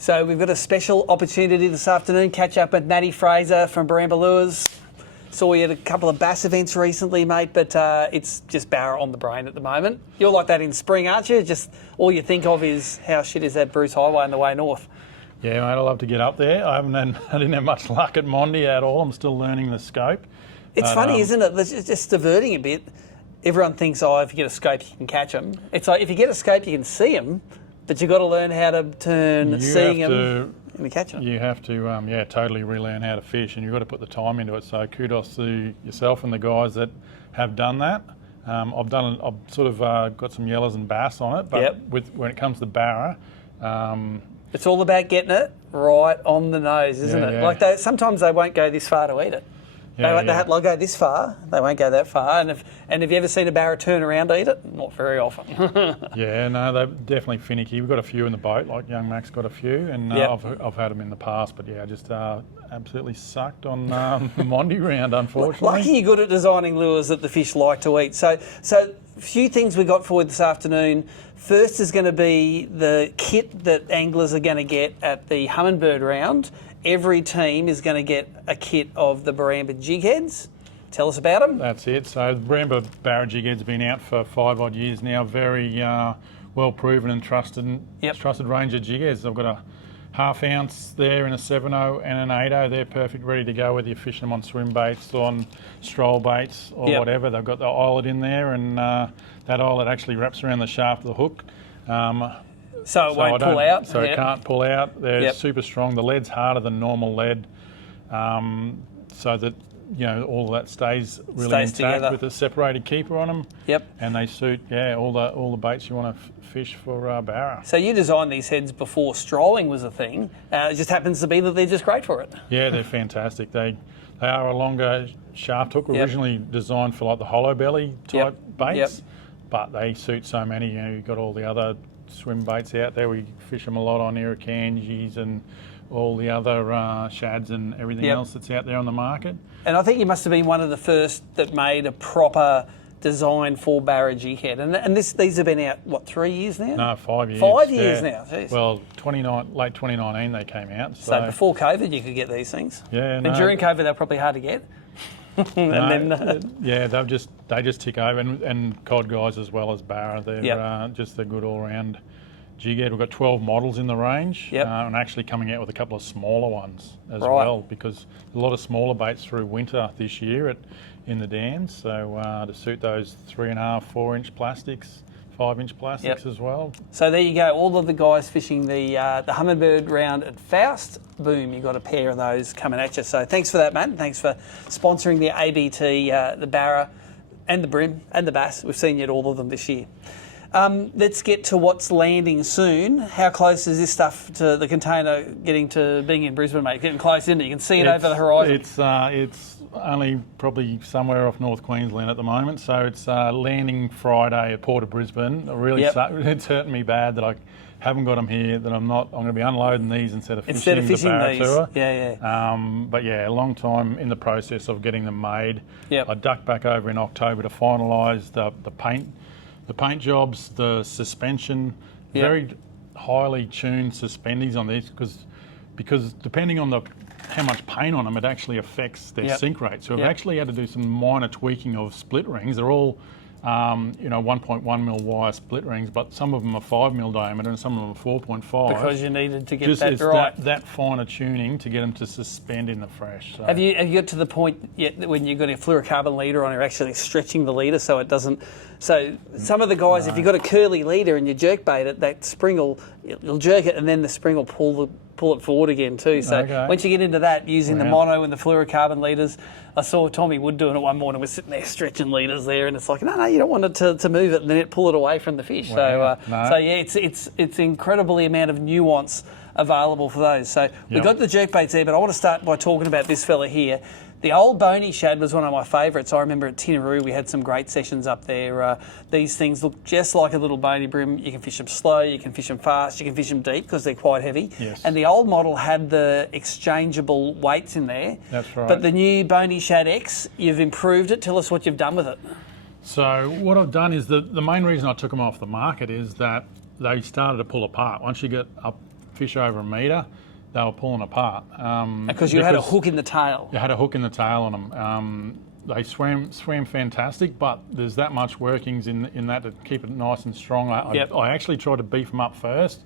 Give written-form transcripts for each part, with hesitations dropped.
So we've got a special opportunity this afternoon. Catch up with Matt Fraser from Barambah Lures. Saw you at a couple of bass events recently, mate, but it's just Barra on the brain at the moment. You're like that in spring, aren't you? Just all you think of is how shit is that Bruce Highway on the way north. Yeah, mate, I love to get up there. I didn't have much luck at Mondi at all. I'm still learning the scope. It's funny, isn't it? It's just diverting a bit. Everyone thinks, oh, if you get a scope, you can catch them. It's like if you get a scope, you can see them. But you've got to learn how to turn seeing them into catching them. You have to, totally relearn how to fish, and you've got to put the time into it. So kudos to yourself and the guys that have done that. I've sort of got some yellows and bass on it, but when it comes to Barra, it's all about getting it right on the nose, isn't it? Yeah. Like sometimes they won't go this far to eat it. They'll go this far, they won't go that far. And have you ever seen a Barra turn around to eat it? Not very often. Yeah, no, they're definitely finicky. We've got a few in the boat, like young Mac's got a few, and I've had them in the past, but yeah, just absolutely sucked on the Mondi round, unfortunately. Lucky you're good at designing lures that the fish like to eat. So a few things we got for you this afternoon. First is going to be the kit that anglers are going to get at the Hummingbird round. Every team is going to get a kit of the Barambah jig heads. Tell us about them. That's it. So the Barambah Barra jig head's been out for 5 odd years now. Very well proven and trusted range of jig heads. I've got a ½ ounce there in a 7.0 and an 8.0. They're perfect, ready to go, whether you're fishing them on swim baits, on stroll baits or whatever. They've got the eyelet in there, and that eyelet actually wraps around the shaft of the hook. So it won't pull out? So it can't pull out. They're super strong. The lead's harder than normal lead, so that all of that stays intact together with a separated keeper on them. Yep. And they suit all the baits you want to fish for Barra. So you designed these heads before strolling was a thing. It just happens to be that they're just great for it. Yeah, they're fantastic. They are a longer shaft hook, originally designed for like the hollow belly type baits, but they suit so many. You've got all the other swim baits out there. We fish them a lot on irukandjis and all the other shads and everything else that's out there on the market. And I think you must have been one of the first that made a proper design for Barra jig head. And these have been out, what, 3 years now? No, 5 years. 5 years now. Jeez. Well, late 2019 they came out. So before COVID you could get these things. Yeah. And during COVID they're probably hard to get. They just tick over, and cod guys as well as Barra. They're just a good all-round jig head. We've got 12 models in the range, and actually coming out with a couple of smaller ones as well, because a lot of smaller baits through winter this year in the dams. So to suit those 3.5, 4-inch plastics, 5-inch plastics as well. So there you go. All of the guys fishing the Hummingbird round at Faust, boom, you've got a pair of those coming at you. So thanks for that, Matt. Thanks for sponsoring the ABT, the Barra and the Brim and the Bass. We've seen you at all of them this year. Let's get to what's landing soon. How close is this stuff to the container getting to being in Brisbane, mate? Getting close, isn't it? You can see it over the horizon. It's only probably somewhere off North Queensland at the moment. So it's landing Friday at Port of Brisbane. It's hurting me bad that I haven't got them here, that I'm going to be unloading these instead of fishing the Barra these. Tour. But a long time in the process of getting them made. I ducked back over in October to finalise the paint jobs, the suspension, very highly tuned suspendings on these, because depending on how much paint on them, it actually affects their sink rate. So we've actually had to do some minor tweaking of split rings. They're all 1.1 mil wire split rings, but some of them are 5 mil diameter and some of them are 4.5. Because you needed to get that right. That finer tuning to get them to suspend in the fresh. So. Have you got to the point yet when you've got a fluorocarbon leader on, you're actually stretching the leader so it doesn't? So some of the guys, if you've got a curly leader and you jerkbait it, that spring you'll jerk it and then the spring will pull it forward again too. So once you get into that, using the mono and the fluorocarbon leaders, I saw Tommy Wood doing it one morning. We're sitting there stretching leaders there, and it's like, no, you don't want it to move it, and then it pull it away from the fish. It's incredibly amount of nuance available for those. So we've got the jerkbaits there, but I want to start by talking about this fella here. The old Bony shad was one of my favourites. I remember at Tinaroo we had some great sessions up there. These things look just like a little bony brim. You can fish them slow, you can fish them fast, you can fish them deep because they're quite heavy. Yes. And the old model had the exchangeable weights in there. That's right. But the new Bony Shad X, you've improved it. Tell us what you've done with it. So what I've done is the main reason I took them off the market is that they started to pull apart. Once you get up fish over a metre, they were pulling apart. Because you had a hook in the tail. You had a hook in the tail on them. They swam fantastic, but there's that much workings in that to keep it nice and strong. I actually tried to beef them up first,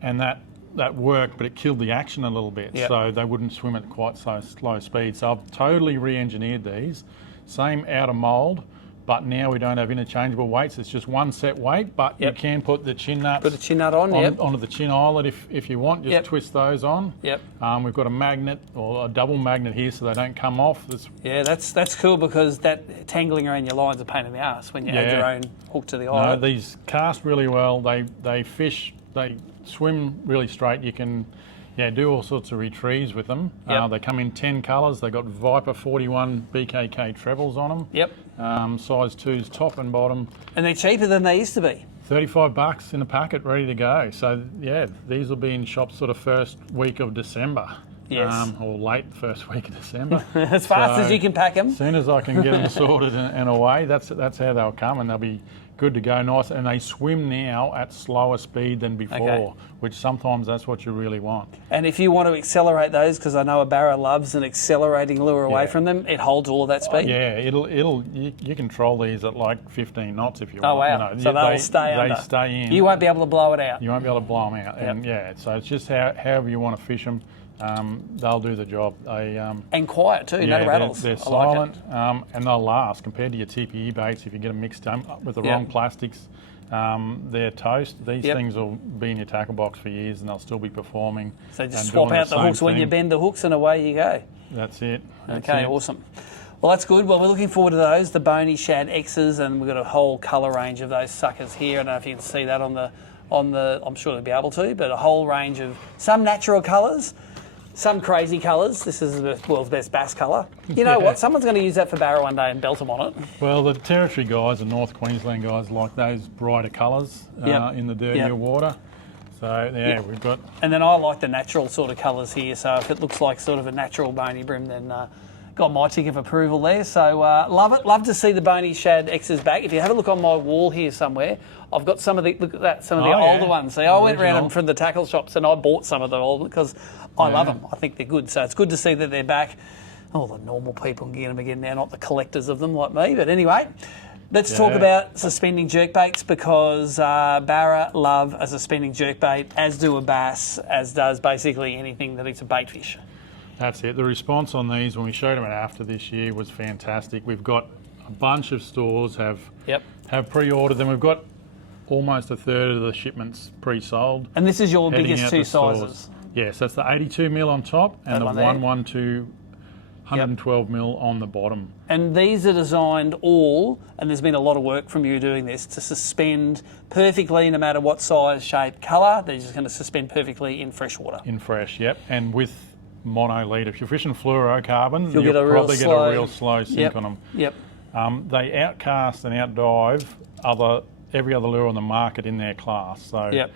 and that worked, but it killed the action a little bit, so they wouldn't swim at quite so slow speed. So I've totally re-engineered these. Same outer mould, but now we don't have interchangeable weights. It's just one set weight, but you can put the chin nuts Put a chin nut on, onto the chin eyelet if you want. Just twist those on. We've got a magnet or a double magnet here so they don't come off. That's cool, because that tangling around your line's a pain in the ass when you add your own hook to the eyelet. No, these cast really well. They fish, they swim really straight. You can do all sorts of retrieves with them. They come in 10 colours. They got Viper 41 BKK trebles on them. Size 2s top and bottom. And they're cheaper than they used to be. $35 in a packet, ready to go. So these will be in shops sort of first week of December. Or late first week of December. As fast as you can pack them. As soon as I can get them sorted and away, that's how they'll come, and they'll be good to go, nice. And they swim now at slower speed than before, which sometimes that's what you really want. And if you want to accelerate those, because I know a Barra loves an accelerating lure away from them, it holds all of that speed. You control these at like 15 knots if you want. Oh wow! So they'll stay under. They stay in. You won't be able to blow it out. You won't be able to blow them out. And so it's just however you want to fish them. They'll do the job. And quiet too, no rattles. They're silent, and they'll last compared to your TPE baits. If you get them mixed up with the wrong plastics, they're toast. These things will be in your tackle box for years, and they'll still be performing. So just swap out the hooks when you bend the hooks, and away you go. That's it. Awesome. Well, that's good. Well, we're looking forward to those, the Bony Shad X's, and we've got a whole colour range of those suckers here. I don't know if you can see that on the. I'm sure they'll be able to, but a whole range of some natural colours. Some crazy colours. This is the world's best bass colour. You know what? Someone's going to use that for Barra one day and belt them on it. Well, the Territory guys and North Queensland guys like those brighter colours in the dirtier water. So, we've got... And then I like the natural sort of colours here. So if it looks like sort of a natural bony brim, then got my tick of approval there. So love it. Love to see the Bony Shad X's back. If you have a look on my wall here somewhere, I've got some of the, look at that, some of the older ones. See, I went around them from the tackle shops and I bought some of them all because I love them. I think they're good. So it's good to see that they're back. All the normal people can get them again now, not the collectors of them like me. But anyway, let's talk about suspending jerkbaits, because Barra love a suspending jerkbait, as do a bass, as does basically anything that eats a bait fish. That's it. The response on these when we showed them at after this year was fantastic. We've got a bunch of stores have pre-ordered them. We've got almost a third of the shipments pre-sold. And this is your biggest two sizes? Yes, that's the 82mm on top and the 112 112mm on the bottom. And these are designed all, and there's been a lot of work from you doing this, to suspend perfectly no matter what size, shape, colour. They're just going to suspend perfectly in fresh water. In fresh, and with mono lead. If you're fishing fluorocarbon, you'll probably get a real slow sink on them. They outcast and outdive every other lure on the market in their class. So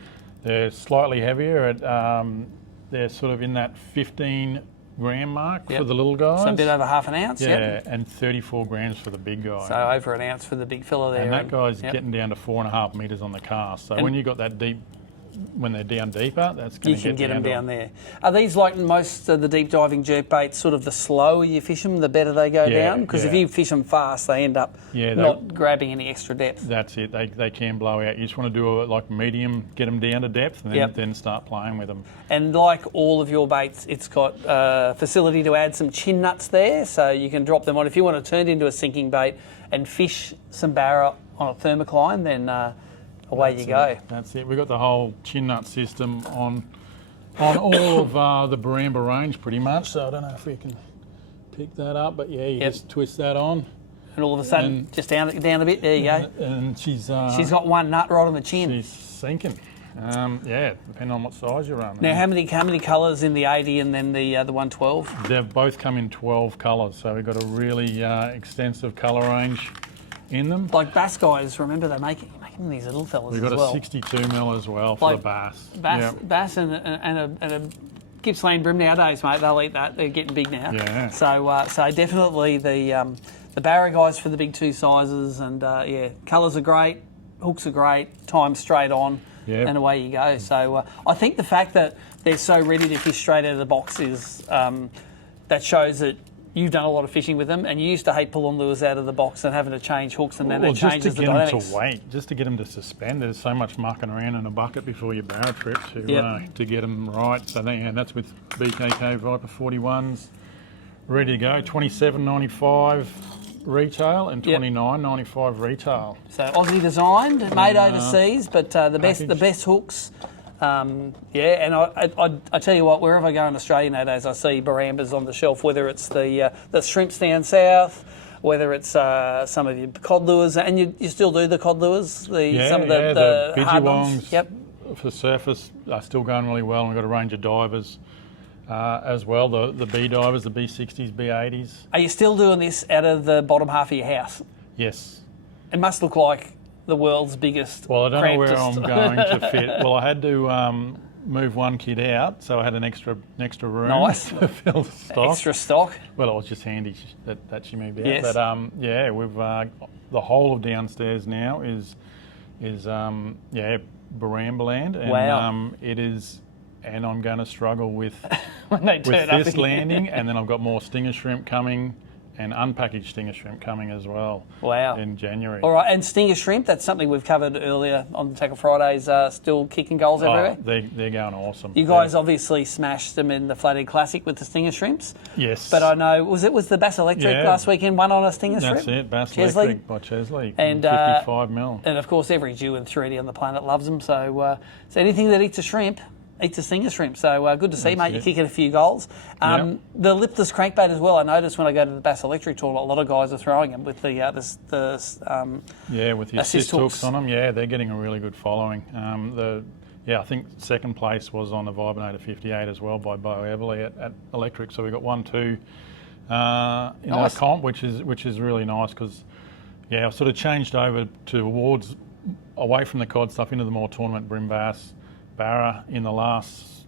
they're slightly heavier. They're sort of in that 15 gram mark for the little guys. So a bit over half an ounce. And 34 grams for the big guy. So over an ounce for the big fella there. And that guy's getting down to 4.5 metres on the cast. So when you got that deep, when they're down deeper, that's going to get them down there. Are these like most of the deep diving jerkbaits, sort of the slower you fish them, the better they go down? Because if you fish them fast, they end up not grabbing any extra depth. That's it. They can blow out. You just want to do like medium, get them down to depth, and then start playing with them. And like all of your baits, it's got facility to add some chin nuts there, so you can drop them on. If you want to turn it into a sinking bait and fish some Barra on a thermocline, then away you go. That's it. We've got the whole chin nut system on all of the Barambah range pretty much. So I don't know if we can pick that up, but you just twist that on. And all of a sudden, just down a bit, there you go. And she's got one nut right on the chin. She's sinking. Depending on what size you're running. Now, how many colours in the 80 and then the 112? They've both come in 12 colours, so we've got a really extensive colour range in them. Like bass guys, remember they're making these little fellas We've got as well. a 62mm as well for the bass. Bass and a Gippsland brim nowadays, mate. They'll eat that. They're getting big now. Yeah. So definitely the Barra guys for the big two sizes, and colours are great, hooks are great, time straight on. and away you go. So I think the fact that they're so ready to fish straight out of the box is that shows that you've done a lot of fishing with them, and you used to hate pulling lures out of the box and having to change hooks, and then it changes the dynamics. Just to get them to suspend. There's so much mucking around in a bucket before your barra trip to get them right. So that's with BKK Viper 41s ready to go. $27.95 retail and $29.95 retail. So Aussie designed, made overseas, but the best hooks. And I tell you what, wherever I go in Australia nowadays, I see Barambahs on the shelf, whether it's the shrimps down south, whether it's some of your cod lures, and you still do the cod lures, some of the hard ones. Yep. For surface are still going really well, and we've got a range of divers as well, the B divers, the B60s, B80s. Are you still doing this out of the bottom half of your house? Yes. It must look like the world's biggest. Well, I don't know where I'm going to fit. Well, I had to move one kid out, so I had an extra room to fill the stock. Extra stock. Well, it was just handy that she moved out. Yes. But we've the whole of downstairs now is Barambah land, and wow. It is. And I'm going to struggle with when they turn this up landing, and then I've got more stinger shrimp coming. And unpackaged stinger shrimp coming as well. Wow. In January. All right, and stinger shrimp, that's something we've covered earlier on Tackle Fridays, still kicking goals everywhere? They're going awesome. You guys obviously smashed them in the Flathead Classic with the stinger shrimps. Yes. But I know, was the Bass Electric last weekend one on a stinger shrimp? That's it, Bass Electric by Chesley, and 55 mil. And of course, every Jew and 3D on the planet loves them, so anything that eats a shrimp, eats a stinger shrimp. So good to see, mate. You're kicking a few goals. The lipless crankbait as well. I noticed when I go to the Bass Electric tournament, a lot of guys are throwing them with the with the assist hooks on them. Yeah, they're getting a really good following. I think second place was on the Vibinator 58 as well by Bo Everly at Electric. So we got 1-2 in our comp, which is really nice because I've sort of changed over towards away from the cod stuff into the more tournament brim bass. BARRA in the last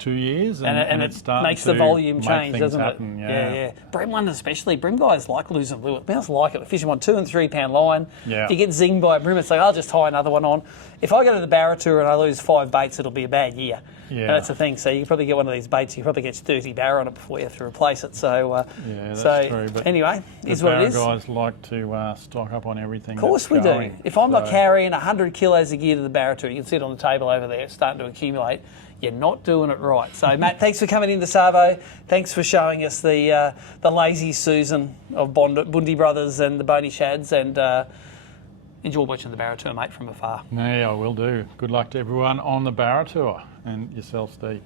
2 years, and it makes the volume change, doesn't happen, it? Yeah. Brim one especially. Brim guys like losing lure. I like it. Fishing on 2 and 3 pound line. Yeah. If you get zinged by a brim, it's like I'll just tie another one on. If I go to the BARRA tour and I lose 5 baits, it'll be a bad year. Yeah. And that's the thing. So you probably get one of these baits, you probably get 30 BARRA on it before you have to replace it. So that's true. But anyway, is what it is. guys like to stock up on everything. Of course we do. If I'm not carrying 100 kilos of gear to the BARRA tour, you can see it on the table over there, starting to accumulate. You're not doing it right. So, Matt, thanks for coming into Savo. Thanks for showing us the lazy Susan of Bundy Brothers and the Bony Shads, and enjoy watching the BARRA tour, mate, from afar. Yeah, I will do. Good luck to everyone on the BARRA tour, and yourself, Steve.